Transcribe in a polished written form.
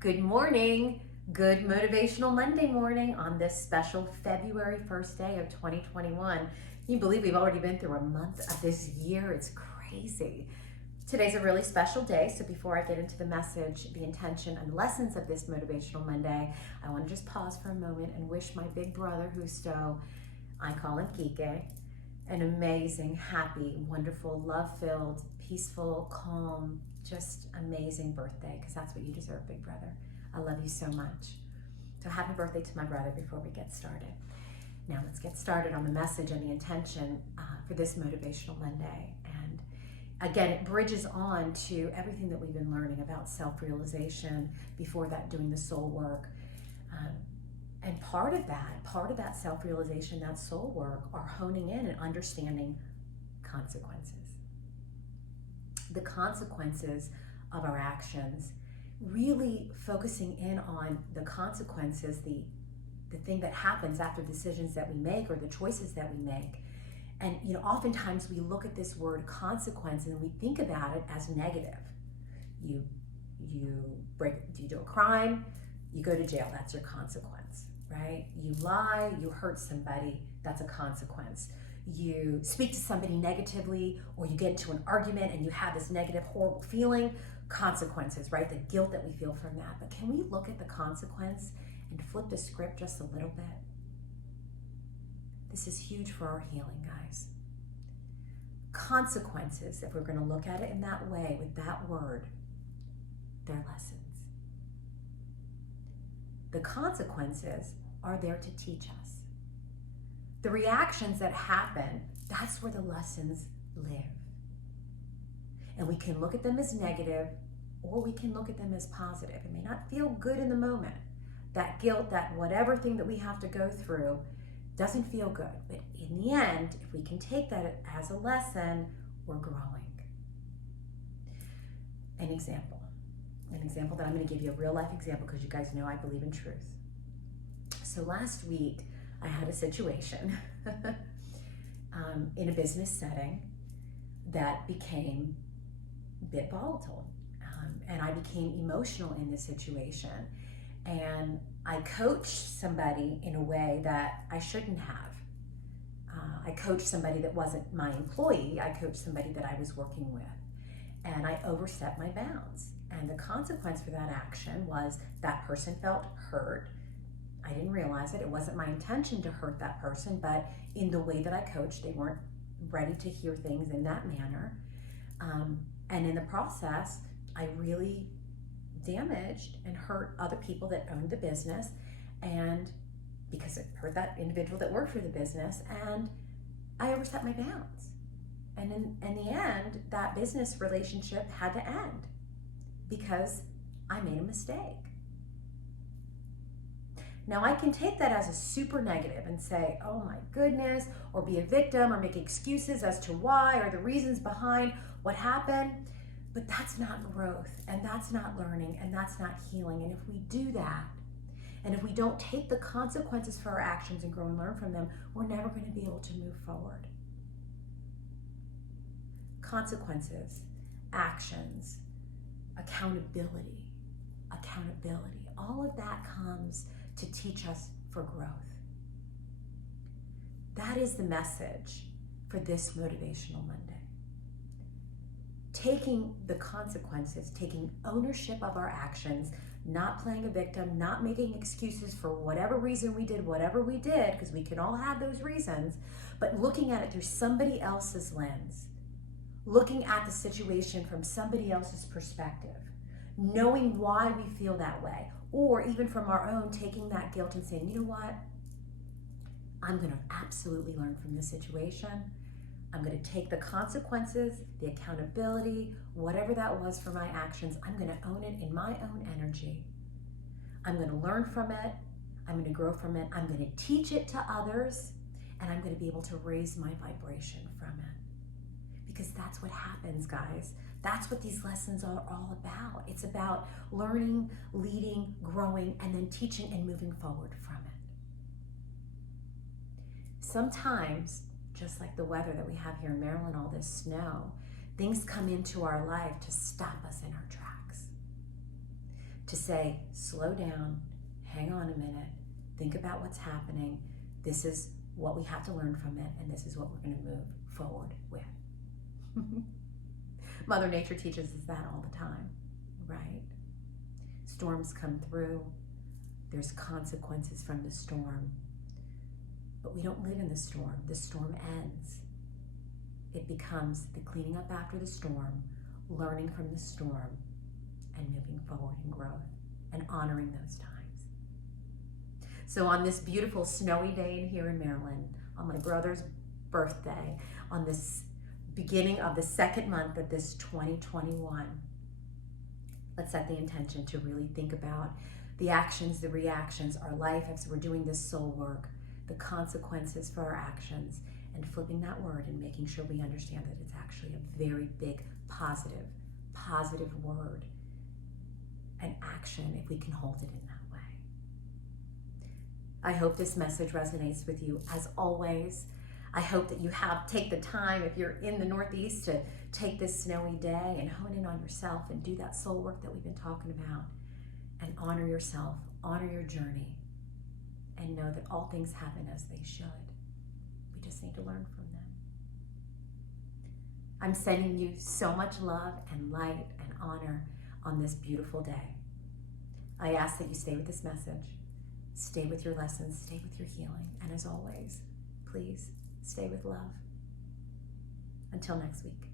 Good morning. Good Motivational Monday morning on this special February 1st day of 2021. Can you believe we've already been through a month of this year? It's crazy. Today's a really special day, so before I get into the message, the intention, and lessons of this Motivational Monday, I want to just pause for a moment and wish my big brother, Justo, I call him Kike, an amazing, happy, wonderful, love-filled, peaceful, calm, just amazing birthday, because that's what you deserve, big brother. I love you so much. So happy birthday to my brother before we get started. Now let's get started on the message and the intention for this Motivational Monday. And again, it bridges on to everything that we've been learning about self-realization, before that doing the soul work. And part of that self-realization, that soul work, are honing in and understanding consequences. The consequences of our actions, really focusing in on the consequences, the thing that happens after decisions that we make or the choices that we make. And oftentimes we look at this word consequence and we think about it as negative. You do a crime, you go to jail, that's your consequence, right? You lie, you hurt somebody, that's a consequence. You speak to somebody negatively, or you get into an argument and you have this negative, horrible feeling, consequences, right? The guilt that we feel from that. But can we look at the consequence and flip the script just a little bit? This is huge for our healing, guys. Consequences, if we're going to look at it in that way, with that word, they're lessons. The consequences are there to teach us. The reactions that happen, that's where the lessons live. And we can look at them as negative, or we can look at them as positive. It may not feel good in the moment. That guilt, that whatever thing that we have to go through doesn't feel good. But in the end, if we can take that as a lesson, we're growing. An example that I'm going to give you, a real life example, because you guys know I believe in truth. So last week, I had a situation in a business setting that became a bit volatile. And I became emotional in this situation. And I coached somebody in a way that I shouldn't have. I coached somebody that wasn't my employee. I coached somebody that I was working with. And I overstepped my bounds. And the consequence for that action was that person felt hurt. I didn't realize it. It wasn't my intention to hurt that person, but in the way that I coached, they weren't ready to hear things in that manner. And in the process, I really damaged and hurt other people that owned the business, and because it hurt that individual that worked for the business, and I overstepped my bounds. And in the end, that business relationship had to end because I made a mistake. Now, I can take that as a super negative and say, oh my goodness, or be a victim or make excuses as to why or the reasons behind what happened. But that's not growth, and that's not learning, and that's not healing. And if we do that, and if we don't take the consequences for our actions and grow and learn from them, we're never going to be able to move forward. Consequences, actions, accountability, all of that comes to teach us for growth. That is the message for this Motivational Monday. Taking the consequences, taking ownership of our actions, not playing a victim, not making excuses for whatever reason we did whatever we did, because we can all have those reasons, but looking at it through somebody else's lens, looking at the situation from somebody else's perspective, knowing why we feel that way, or even from our own, taking that guilt and saying, you know what? I'm going to absolutely learn from this situation. I'm going to take the consequences, the accountability, whatever that was for my actions. I'm going to own it in my own energy. I'm going to learn from it. I'm going to grow from it. I'm going to teach it to others, and I'm going to be able to raise my vibration from it. Because that's what happens, guys. That's what these lessons are all about. It's about learning, leading, growing, and then teaching and moving forward from it. Sometimes, just like the weather that we have here in Maryland, all this snow, things come into our life to stop us in our tracks, to say, slow down, hang on a minute, think about what's happening. This is what we have to learn from it, and this is what we're going to move forward with. Mother Nature teaches us that all the time, right? Storms come through. There's consequences from the storm. But we don't live in the storm. The storm ends. It becomes the cleaning up after the storm, learning from the storm, and moving forward in growth and honoring those times. So on this beautiful snowy day here in Maryland, on my brother's birthday, on this beginning of the second month of this 2021, let's set the intention to really think about the actions, the reactions, our life as we're doing this soul work, the consequences for our actions, and flipping that word and making sure we understand that it's actually a very big positive word and action if we can hold it in that way. I hope this message resonates with you as always. I hope that you take the time, if you're in the Northeast, to take this snowy day and hone in on yourself and do that soul work that we've been talking about, and honor yourself, honor your journey, and know that all things happen as they should. We just need to learn from them. I'm sending you so much love and light and honor on this beautiful day. I ask that you stay with this message, stay with your lessons, stay with your healing, and as always, please stay with love. Until next week.